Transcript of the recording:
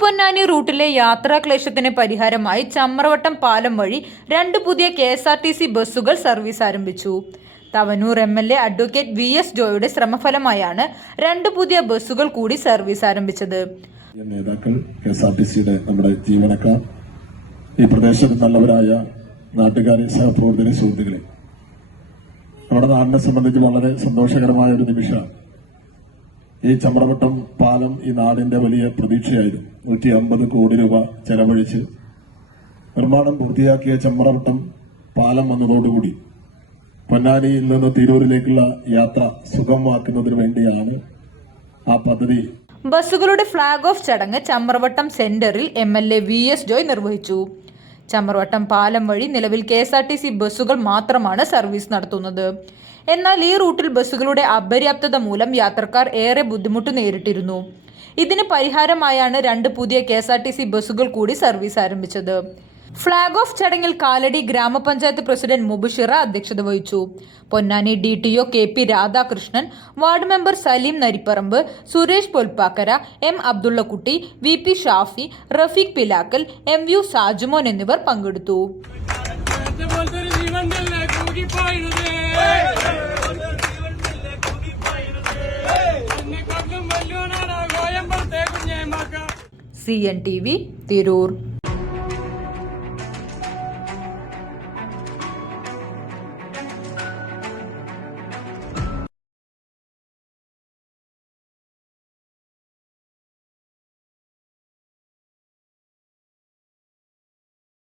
പൊന്നാനി റൂട്ടിലെ യാത്രാക്ലേശത്തിന് പരിഹാരമായി ചമ്രവട്ടം പാലം വഴി 2 പുതിയ KSRTC ബസ്സുകൾ സർവീസ് ആരംഭിച്ചു. തവനൂർ MLA അഡ്വക്കേറ്റ് VS ജോയുടെ ശ്രമഫലമായാണ് 2 പുതിയ ബസ്സുകൾ കൂടി സർവീസ് ആരംഭിച്ചത്. നേതാക്കൾ, KSRTCയുടെ നമ്മുടെ ജീവനക്കാർ, ഈ പ്രദേശത്ത് നല്ലവരായ നാട്ടുകാരെ, സഹപ്രവർത്തകരെ, സുഹൃത്തുക്കളെ, നമ്മുടെ നാടിനെ സംബന്ധിച്ച് വളരെ സന്തോഷകരമായ ഒരു നിമിഷമാണ്. ഈ ചമ്രവട്ടം പാലം ഈ നാടിന്റെ വലിയ പ്രതീക്ഷയായിരുന്നു. 150 കോടി രൂപ ചെലവഴിച്ച് നിർമ്മാണം പൂർത്തിയാക്കിയ ചമ്രവട്ടം പാലം വന്നതോടുകൂടി പൊന്നാനിയിൽ നിന്ന് തിരൂരിലേക്കുള്ള യാത്ര സുഗമമാക്കുന്നതിന് വേണ്ടിയാണ് ആ പദ്ധതി. ബസ്സുകളുടെ ഫ്ളാഗ് ഓഫ് ചടങ്ങ് ചമ്രവട്ടം സെന്ററിൽ MLA VS ജോയ് നിർവഹിച്ചു. ചമ്രവട്ടം പാലം വഴി നിലവിൽ KSRTC ബസ്സുകൾ മാത്രമാണ് സർവീസ് നടത്തുന്നത്. എന്നാൽ ഈ റൂട്ടിൽ ബസ്സുകളുടെ അപര്യാപ്തത മൂലം യാത്രക്കാർ ഏറെ ബുദ്ധിമുട്ട് നേരിട്ടിരുന്നു. ഇതിന് പരിഹാരമായാണ് 2 പുതിയ KSRTC ബസ്സുകൾ കൂടി സർവീസ് ആരംഭിച്ചത്. ഫ്ളാഗ് ഓഫ് ചടങ്ങിൽ കാലടി ഗ്രാമപഞ്ചായത്ത് പ്രസിഡന്റ് മുബഷിറ അധ്യക്ഷത വഹിച്ചു. Ponnani DTO KP Radhakrishnan, ward member Saleem Naripparamba, Suresh Polpakkara, M Abdullakutty, VP Shafi, Rafeeq Pilakkal, MU Sajumon എന്നിവർ പങ്കെടുത്തു. CNTV തിരൂർ.